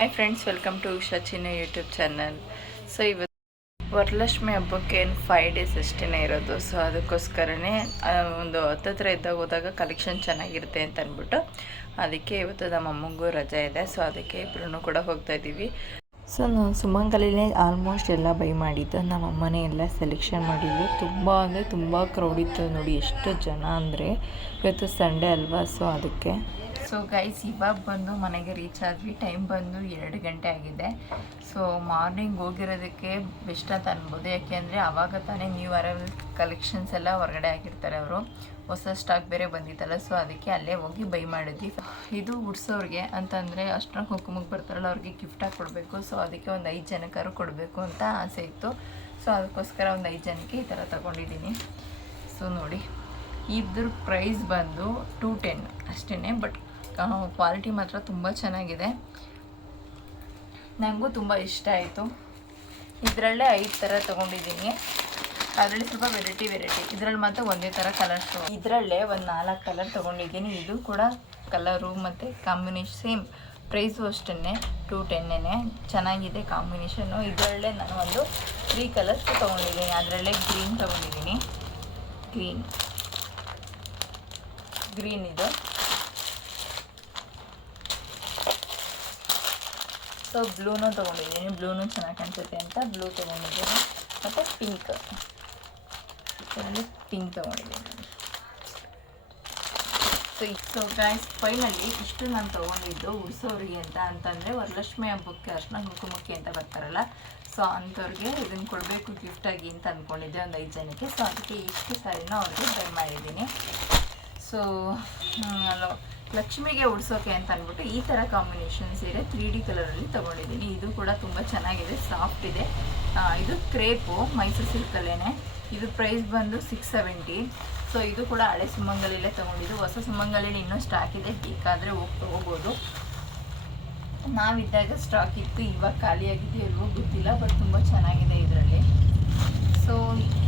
Hi friends, welcome to Usha Chinnu YouTube channel. So ಇವತ್ತು ವರಲಕ್ಷ್ಮಿ ಹಬ್ಬಕ್ಕೆ ಏನು 5 ಡೇಸ್ ಅಷ್ಟೇ ಇರೋದು. ಸೊ ಅದಕ್ಕೋಸ್ಕರನೇ ಒಂದು ಹತ್ತತ್ರ ಇದ್ದಾಗ ಹೋದಾಗ ಕಲೆಕ್ಷನ್ ಚೆನ್ನಾಗಿರುತ್ತೆ ಅಂತ ಅಂದ್ಬಿಟ್ಟು ಅದಕ್ಕೆ ಇವತ್ತು ನಮ್ಮ ಅಮ್ಮಂಗೂ ರಜೆ ಇದೆ. ಸೊ ಅದಕ್ಕೆ ಇಬ್ಬರೂ ಕೂಡ ಹೋಗ್ತಾ ಇದ್ದೀವಿ. ಸೊ ನಾನು ಸುಮಂಗಲಿನೇ ಆಲ್ಮೋಸ್ಟ್ ಎಲ್ಲ ಬೈ ಮಾಡಿದ್ದು. ನಮ್ಮ ಅಮ್ಮನೇ ಎಲ್ಲ ಸೆಲೆಕ್ಷನ್ ಮಾಡಿದ್ದು. ತುಂಬ ಅಂದರೆ ತುಂಬ ಕ್ರೌಡ್ ಇತ್ತು ನೋಡಿ, ಎಷ್ಟು ಜನ ಅಂದರೆ. ಇವತ್ತು ಸಂಡೇ ಅಲ್ವಾ, ಸೊ ಅದಕ್ಕೆ. ಸೊ ಗೈಸ್, ಇವಾಗ ಬಂದು ಮನೆಗೆ ರೀಚ್ ಆದ್ವಿ. ಟೈಮ್ ಬಂದು 2 ಗಂಟೆ ಆಗಿದೆ. ಸೊ ಮಾರ್ನಿಂಗ್ ಹೋಗಿರೋದಕ್ಕೆ ಬೆಸ್ಟ್ ಅಂತ ಅನ್ಬೋದು. ಯಾಕೆಂದರೆ ಆವಾಗ ತಾನೇ ನ್ಯೂ ಅರೈವಲ್ ಕಲೆಕ್ಷನ್ಸ್ ಎಲ್ಲ ಹೊರಗಡೆ ಆಗಿರ್ತಾರೆ ಅವರು. ಹೊಸ ಸ್ಟಾಕ್ ಬೇರೆ ಬಂದಿತ್ತಲ್ಲ, ಸೊ ಅದಕ್ಕೆ ಅಲ್ಲೇ ಹೋಗಿ ಬೈ ಮಾಡಿದ್ವಿ. ಇದು ಉಡ್ಸೋರಿಗೆ ಅಂತಂದರೆ ಅಷ್ಟರ ಕುಂಕುಮಕ್ಕೆ ಬರ್ತಾರಲ್ಲ, ಅವ್ರಿಗೆ ಗಿಫ್ಟಾಗಿ ಕೊಡಬೇಕು. ಸೊ ಅದಕ್ಕೆ ಒಂದು 5 ಜನಕ್ಕಾದ್ರು ಕೊಡಬೇಕು ಅಂತ ಆಸೆ ಇತ್ತು. ಸೊ ಅದಕ್ಕೋಸ್ಕರ ಒಂದು 5 ಜನಕ್ಕೆ ಈ ಥರ ತೊಗೊಂಡಿದ್ದೀನಿ. ಸೊ ನೋಡಿ, ಇದ್ರ ಪ್ರೈಸ್ ಬಂದು 210 ಅಷ್ಟೇ. ಬಟ್ ಕ್ವಾಲಿಟಿ ಮಾತ್ರ ತುಂಬ ಚೆನ್ನಾಗಿದೆ. ನನಗೂ ತುಂಬ ಇಷ್ಟ ಆಯಿತು. ಇದರಲ್ಲೇ 5 ಥರ ತೊಗೊಂಡಿದ್ದೀನಿ. ಅದರಲ್ಲಿ ಸ್ವಲ್ಪ ವೆರೈಟಿ ಇದರಲ್ಲಿ ಮಾತ್ರ ಒಂದೇ ಥರ ಕಲರ್ ಶೋ. ಇದರಲ್ಲೇ ಒಂದು 4 ಕಲರ್ ತೊಗೊಂಡಿದ್ದೀನಿ. ಇದು ಕೂಡ ಕಲರು ಮತ್ತು ಕಾಂಬಿನೇಷನ್ ಸೇಮ್. ಪ್ರೈಸು ಅಷ್ಟೇ 210 ಚೆನ್ನಾಗಿದೆ ಕಾಂಬಿನೇಷನ್ನು. ಇದರಲ್ಲೇ ನಾನು ಒಂದು 3 ಕಲರ್ಸ್ ತೊಗೊಂಡಿದ್ದೀನಿ. ಅದರಲ್ಲೇ ಗ್ರೀನ್ ತೊಗೊಂಡಿದ್ದೀನಿ. ಗ್ರೀನ್ ಇದು. ಸೊ ಬ್ಲೂನೂ ತೊಗೊಂಡಿದ್ದೀನಿ. ಬ್ಲೂನೂ ಚೆನ್ನಾಗಿ ಕಾಣಿಸುತ್ತೆ ಅಂತ ಬ್ಲೂ ತೊಗೊಂಡಿದ್ದೀನಿ. ಮತ್ತು ಪಿಂಕ್, ಇದರಲ್ಲಿ ಪಿಂಕ್ ತೊಗೊಂಡಿದ್ದೀನಿ. ಸೊ ಗೈಸ್, ಫೈನಲಿ ಇಷ್ಟು ನಾನು ತೊಗೊಂಡಿದ್ದು ಉಡ್ಸೋರಿಗೆ ಅಂತಂದರೆ ವರಲಕ್ಷ್ಮಿ ಹಬ್ಬಕ್ಕೆ ಅರ್ಶಿನ ಕುಂಕುಮಕ್ಕೆ ಅಂತ ಬರ್ತಾರಲ್ಲ, ಸೊ ಅಂಥವ್ರಿಗೆ ಇದನ್ನು ಕೊಡಬೇಕು ಗಿಫ್ಟಾಗಿ ಅಂತ ಅಂದ್ಕೊಂಡಿದ್ದೆ ಒಂದು 5 ಜನಕ್ಕೆ. ಸೊ ಅದಕ್ಕೆ ಇಷ್ಟು ಸಾರಿನ ಅವ್ರಿಗೆ ಬೈ ಮಾಡಿದ್ದೀನಿ. ಸೊ ಲಕ್ಷ್ಮಿಗೆ ಉಡ್ಸೋಕೆ ಅಂತ ಅಂದ್ಬಿಟ್ಟು ಈ ಥರ ಕಾಂಬಿನೇಷನ್ ಸೀರೆ 3D ಕಲರಲ್ಲಿ ತೊಗೊಂಡಿದ್ದೀನಿ. ಇದು ಕೂಡ ತುಂಬ ಚೆನ್ನಾಗಿದೆ, ಸಾಫ್ಟ್ ಇದೆ. ಇದು ಕ್ರೇಪು ಮೈಸೂರು ಸಿಲ್ಕಲ್ಲೇ. ಇದು ಪ್ರೈಸ್ ಬಂದು 670. ಸೊ ಇದು ಕೂಡ ಹಳೆ ಸುಮಂಗಲಿಯಲ್ಲೇ ತೊಗೊಂಡಿದ್ದು. ಹೊಸ ಸುಮಂಗಲಿಯಲ್ಲಿ ಇನ್ನೂ ಸ್ಟಾಕ್ ಇದೆ, ಬೇಕಾದರೆ ಹೋಗಿ ತೊಗೋಬೋದು. ನಾವಿದ್ದಾಗ ಸ್ಟಾಕ್ ಇತ್ತು, ಇವಾಗ ಖಾಲಿಯಾಗಿದೆ ಇಲ್ವೋ ಗೊತ್ತಿಲ್ಲ. ಬಟ್ ತುಂಬ ಚೆನ್ನಾಗಿದೆ ಇದರಲ್ಲಿ. ಸೊ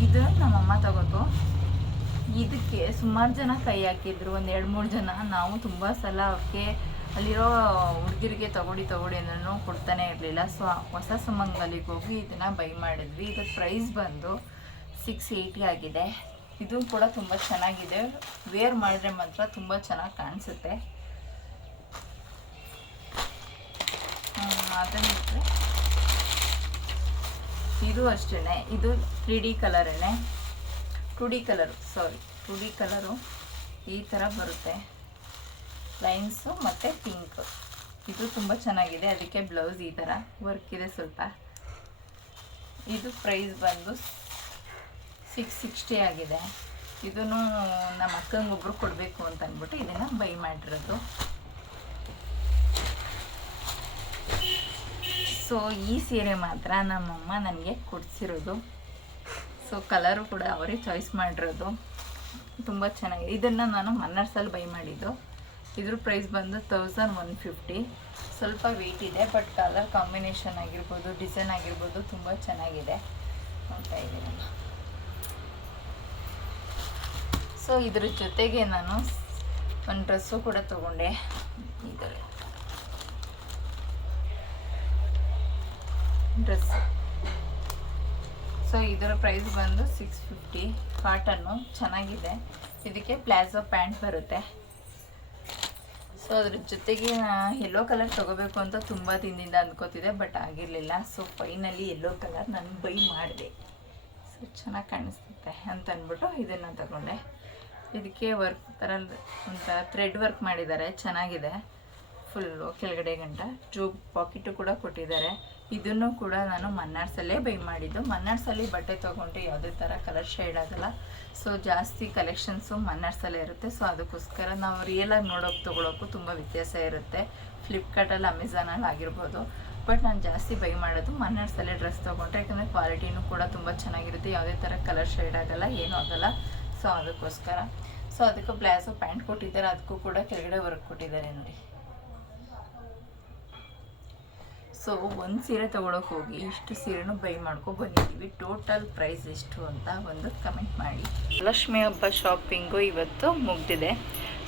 ಇದು ನಮ್ಮಮ್ಮ ತಗೋತು. ಇದಕ್ಕೆ ಸುಮಾರು ಜನ ಕೈ ಹಾಕಿದ್ರು, ಒಂದು 2-3 ಜನ. ನಾವು ತುಂಬ ಸಲ ಅವ್ರಿಗೆ ಅಲ್ಲಿರೋ ಹುಡುಗಿರಿಗೆ ತಗೊಡಿ ಅಂದ್ರೂ ಕೊಡ್ತಾನೆ ಇರಲಿಲ್ಲ. ಸೊ ಹೊಸ ಸುಮಂಗಲಿಗೆ ಹೋಗಿ ಇದನ್ನು ಬೈ ಮಾಡಿದ್ವಿ. ಇದರ ಪ್ರೈಸ್ ಬಂದು 680 ಆಗಿದೆ. ಇದು ಕೂಡ ತುಂಬ ಚೆನ್ನಾಗಿದೆ. ವೇರ್ ಮಾಡಿದ್ರೆ ಮಾತ್ರ ತುಂಬ ಚೆನ್ನಾಗಿ ಕಾಣಿಸುತ್ತೆ. ಅದನ್ನು ಬಿಟ್ಟರೆ ಇದು ಅಷ್ಟೇ. ಇದು 3D ಕಲರೇ, 2D ಕಲರು ಈ ಥರ ಬರುತ್ತೆ. ಲೈನ್ಸು ಮತ್ತು ಪಿಂಕ್. ಇದು ತುಂಬ ಚೆನ್ನಾಗಿದೆ. ಅದಕ್ಕೆ ಬ್ಲೌಸ್ ಈ ಥರ ವರ್ಕ್ ಇದೆ ಸ್ವಲ್ಪ. ಇದು ಪ್ರೈಸ್ ಬಂದು 660 ಆಗಿದೆ. ಇದನ್ನು ನಮ್ಮ ಅಕ್ಕಂಗೊಬ್ರು ಕೊಡಬೇಕು ಅಂತ ಅಂದ್ಬಿಟ್ಟು ಇದನ್ನು ಬೈ ಮಾಡಿರೋದು. ಸೊ ಈ ಸೀರೆ ಮಾತ್ರ ನಮ್ಮಮ್ಮ ನನಗೆ ಕೊಡಿಸಿರೋದು. ಸೊ ಕಲರು ಕೂಡ ಅವರೇ ಚಾಯ್ಸ್ ಮಾಡಿರೋದು. ತುಂಬ ಚೆನ್ನಾಗಿದೆ. ಇದನ್ನು ನಾನು ಮನ್ನರ್ಸಲ್ಲಿ ಬೈ ಮಾಡಿದ್ದು. ಇದ್ರ ಪ್ರೈಸ್ ಬಂದು 1150. ಸ್ವಲ್ಪ ವೆಯ್ಟ್ ಇದೆ, ಬಟ್ ಕಲರ್ ಕಾಂಬಿನೇಷನ್ ಆಗಿರ್ಬೋದು, ಡಿಸೈನ್ ಆಗಿರ್ಬೋದು ತುಂಬ ಚೆನ್ನಾಗಿದೆ ಅಂತ ಇದ್ದೀನಲ್ಲ. ಸೊ ಇದ್ರ ಜೊತೆಗೆ ನಾನು ಒಂದು ಡ್ರೆಸ್ಸು ಕೂಡ ತೊಗೊಂಡೆ. ಇದರ ಡ್ರೆಸ್. ಸೊ ಇದರ ಪ್ರೈಸ್ ಬಂದು 650. ಕಾಟನ್ನು ಚೆನ್ನಾಗಿದೆ. ಇದಕ್ಕೆ ಪ್ಲಾಜೋ ಪ್ಯಾಂಟ್ ಬರುತ್ತೆ. ಸೊ ಅದ್ರ ಜೊತೆಗೆ ಯೆಲ್ಲೋ ಕಲರ್ ತೊಗೋಬೇಕು ಅಂತ ತುಂಬ ದಿನದಿಂದ ಅಂದ್ಕೋತಿದ್ದೆ, ಬಟ್ ಆಗಿರಲಿಲ್ಲ. ಸೊ ಫೈನಲಿ ಯೆಲ್ಲೋ ಕಲರ್ ನಾನು ಬೈ ಮಾಡಿದೆ. ಸೊ ಚೆನ್ನಾಗಿ ಕಾಣಿಸುತ್ತೆ ಅಂತ ಅಂದ್ಬಿಟ್ಟು ಇದನ್ನು ತಗೊಂಡೆ. ಇದಕ್ಕೆ ವರ್ಕ್ ಥರ ಒಂಥರ ಥ್ರೆಡ್ ವರ್ಕ್ ಮಾಡಿದ್ದಾರೆ, ಚೆನ್ನಾಗಿದೆ. ಫುಲ್ಲು ಕೆಳಗಡೆ ಗಂಟ ಜೋಬ್ ಪಾಕೆಟು ಕೂಡ ಕೊಟ್ಟಿದ್ದಾರೆ. ಇದನ್ನು ಕೂಡ ನಾನು ಮನ್ನಾಡ್ಸಲ್ಲೇ ಬೈ ಮಾಡಿದ್ದು. ಮನ್ನಾಡ್ಸಲ್ಲಿ ಬಟ್ಟೆ ತೊಗೊಂಡ್ರೆ ಯಾವುದೇ ಥರ ಕಲರ್ ಶೇಡ್ ಆಗಲ್ಲ. ಸೊ ಜಾಸ್ತಿ ಕಲೆಕ್ಷನ್ಸು ಮನ್ನಾಡ್ಸಲ್ಲೇ ಇರುತ್ತೆ. ಸೊ ಅದಕ್ಕೋಸ್ಕರ ನಾವು ರಿಯಲಾಗಿ ತೊಗೊಳೋಕ್ಕೂ ತುಂಬ ವ್ಯತ್ಯಾಸ ಇರುತ್ತೆ. ಫ್ಲಿಪ್ಕಾರ್ಟಲ್ಲಿ, ಅಮೆಝಾನಲ್ಲಿ ಆಗಿರ್ಬೋದು. ಬಟ್ ನಾನು ಜಾಸ್ತಿ ಬೈ ಮಾಡೋದು ಮನ್ನಾಡ್ಸಲ್ಲೇ ಡ್ರೆಸ್ ತೊಗೊಂಡ್ರೆ, ಯಾಕಂದರೆ ಕ್ವಾಲಿಟಿನೂ ಕೂಡ ತುಂಬ ಚೆನ್ನಾಗಿರುತ್ತೆ. ಯಾವುದೇ ಥರ ಕಲರ್ ಶೇಡ್ ಆಗಲ್ಲ, ಏನೂ ಆಗಲ್ಲ. ಸೊ ಅದಕ್ಕೋಸ್ಕರ. ಸೊ ಅದಕ್ಕೂ ಪ್ಲಾಜೋ ಪ್ಯಾಂಟ್ ಕೊಟ್ಟಿದ್ದಾರೆ, ಅದಕ್ಕೂ ಕೂಡ ಕೆಳಗಡೆ ವರ್ಕ್ ಕೊಟ್ಟಿದ್ದಾರೆ ನೋಡಿ. ಸೊ ಒಂದು ಸೀರೆ ತೊಗೊಳಕ್ಕೆ ಹೋಗಿ ಇಷ್ಟು ಸೀರೆನೂ ಬೈ ಬಂದಿದ್ದೀವಿ. ಟೋಟಲ್ ಪ್ರೈಸ್ ಎಷ್ಟು ಅಂತ ಒಂದು ಕಮೆಂಟ್ ಮಾಡಿ. ಲಕ್ಷ್ಮಿ ಹಬ್ಬ ಶಾಪಿಂಗು ಇವತ್ತು ಮುಗ್ದಿದೆ.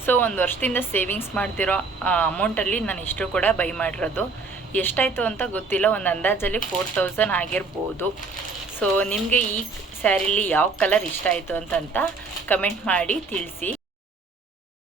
ಸೊ ಒಂದು ವರ್ಷದಿಂದ ಸೇವಿಂಗ್ಸ್ ಮಾಡ್ತಿರೋ ಅಮೌಂಟಲ್ಲಿ ನಾನು ಇಷ್ಟು ಕೂಡ ಬೈ ಮಾಡಿರೋದು. ಎಷ್ಟಾಯಿತು ಅಂತ ಗೊತ್ತಿಲ್ಲ, ಒಂದು ಅಂದಾಜಲ್ಲಿ 4000 ಆಗಿರ್ಬೋದು. ಸೊ ನಿಮಗೆ ಈ ಸ್ಯಾರಿಲಿ ಯಾವ ಕಲರ್ ಇಷ್ಟ ಆಯಿತು ಅಂತ ಕಮೆಂಟ್ ಮಾಡಿ ತಿಳಿಸಿ.